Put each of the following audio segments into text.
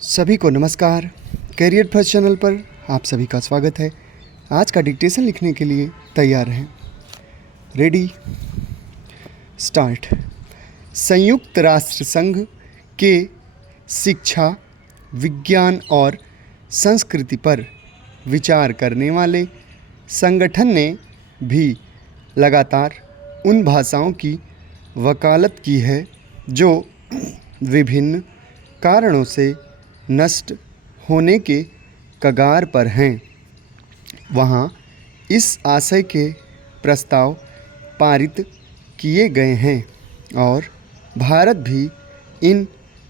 सभी को नमस्कार। कैरियर फर्स्ट चैनल पर आप सभी का स्वागत है। आज का डिक्टेशन लिखने के लिए तैयार हैं। Ready start. संयुक्त राष्ट्र संघ के शिक्षा, विज्ञान और संस्कृति पर विचार करने वाले संगठन ने भी लगातार उन भाषाओं की वकालत की है जो विभिन्न कारणों से नष्ट होने के कगार पर हैं। वहाँ इस आशय के प्रस्ताव पारित किए गए हैं और भारत भी इन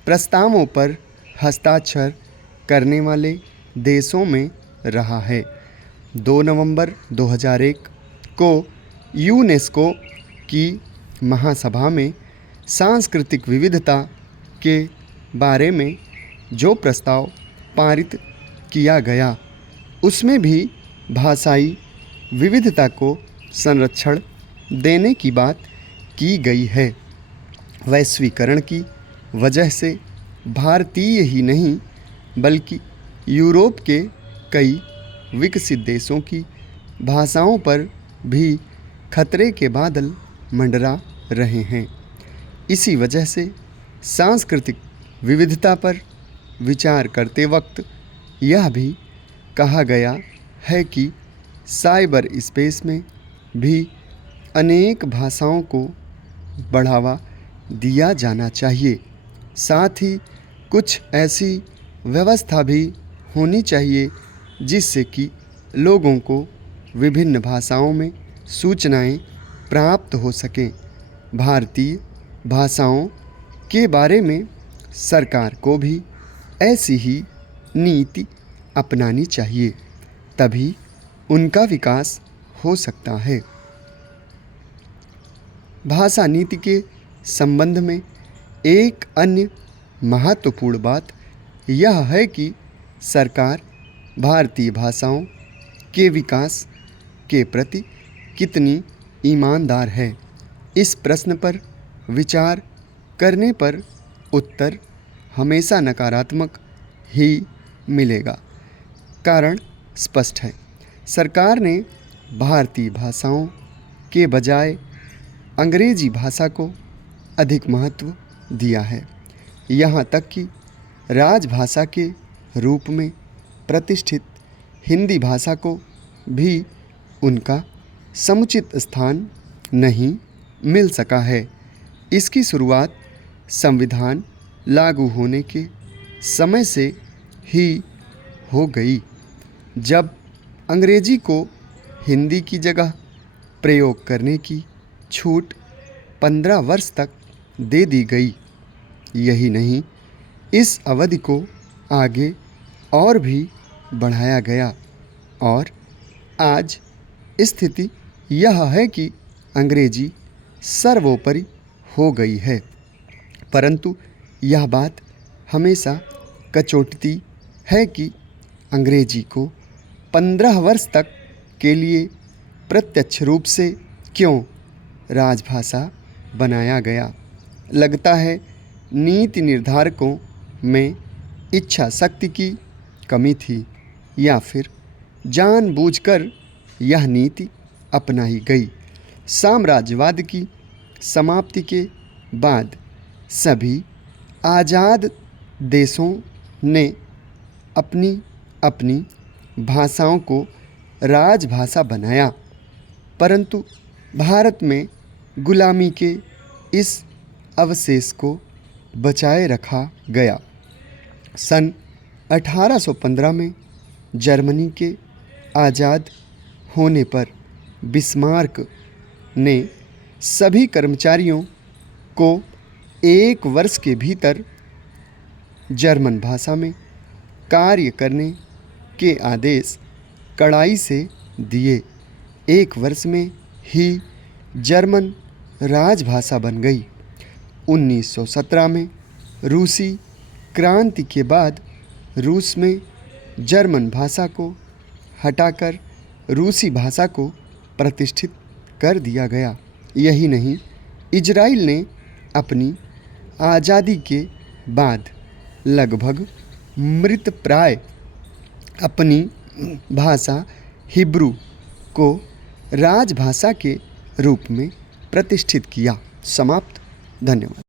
प्रस्तावों पर हस्ताक्षर करने वाले देशों में रहा है। 2 नवंबर 2001 को यूनेस्को की महासभा में सांस्कृतिक विविधता के बारे में जो प्रस्ताव पारित किया गया उसमें भी भाषाई विविधता को संरक्षण देने की बात की गई है। वैश्वीकरण की वजह से भारतीय ही नहीं बल्कि यूरोप के कई विकसित देशों की भाषाओं पर भी खतरे के बादल मंडरा रहे हैं। इसी वजह से सांस्कृतिक विविधता पर विचार करते वक्त यह भी कहा गया है कि साइबर स्पेस में भी अनेक भाषाओं को बढ़ावा दिया जाना चाहिए। साथ ही कुछ ऐसी व्यवस्था भी होनी चाहिए जिससे कि लोगों को विभिन्न भाषाओं में सूचनाएं प्राप्त हो सकें। भारतीय भाषाओं के बारे में सरकार को भी ऐसी ही नीति अपनानी चाहिए, तभी उनका विकास हो सकता है। भाषा नीति के संबंध में एक अन्य महत्वपूर्ण बात यह है कि सरकार भारतीय भाषाओं के विकास के प्रति कितनी ईमानदार है। इस प्रश्न पर विचार करने पर उत्तर हमेशा नकारात्मक ही मिलेगा। कारण स्पष्ट है। सरकार ने भारतीय भाषाओं के बजाय अंग्रेजी भाषा को अधिक महत्व दिया है। यहाँ तक कि राजभाषा के रूप में प्रतिष्ठित हिंदी भाषा को भी उनका समुचित स्थान नहीं मिल सका है। इसकी शुरुआत संविधान लागू होने के समय से ही हो गई, जब अंग्रेजी को हिंदी की जगह प्रयोग करने की छूट 15 वर्ष तक दे दी गई। यही नहीं, इस अवधि को आगे और भी बढ़ाया गया और आज स्थिति यह है कि अंग्रेजी सर्वोपरि हो गई है। परंतु यह बात हमेशा कचोटती है कि अंग्रेजी को 15 वर्ष तक के लिए प्रत्यक्ष रूप से क्यों राजभाषा बनाया गया। लगता है नीति निर्धारकों में इच्छा शक्ति की कमी थी या फिर जानबूझकर यह नीति अपनाई गई। साम्राज्यवाद की समाप्ति के बाद सभी आज़ाद देशों ने अपनी अपनी भाषाओं को राजभाषा बनाया, परंतु भारत में गुलामी के इस अवशेष को बचाए रखा गया। सन 1815 में जर्मनी के आज़ाद होने पर बिस्मार्क ने सभी कर्मचारियों को 1 वर्ष के भीतर जर्मन भाषा में कार्य करने के आदेश कड़ाई से दिए। 1 वर्ष में ही जर्मन राजभाषा बन गई। 1917 में रूसी क्रांति के बाद रूस में जर्मन भाषा को हटाकर रूसी भाषा को प्रतिष्ठित कर दिया गया। यही नहीं, इजराइल ने अपनी आज़ादी के बाद लगभग मृतप्राय अपनी भाषा हिब्रू को राजभाषा के रूप में प्रतिष्ठित किया। समाप्त। धन्यवाद।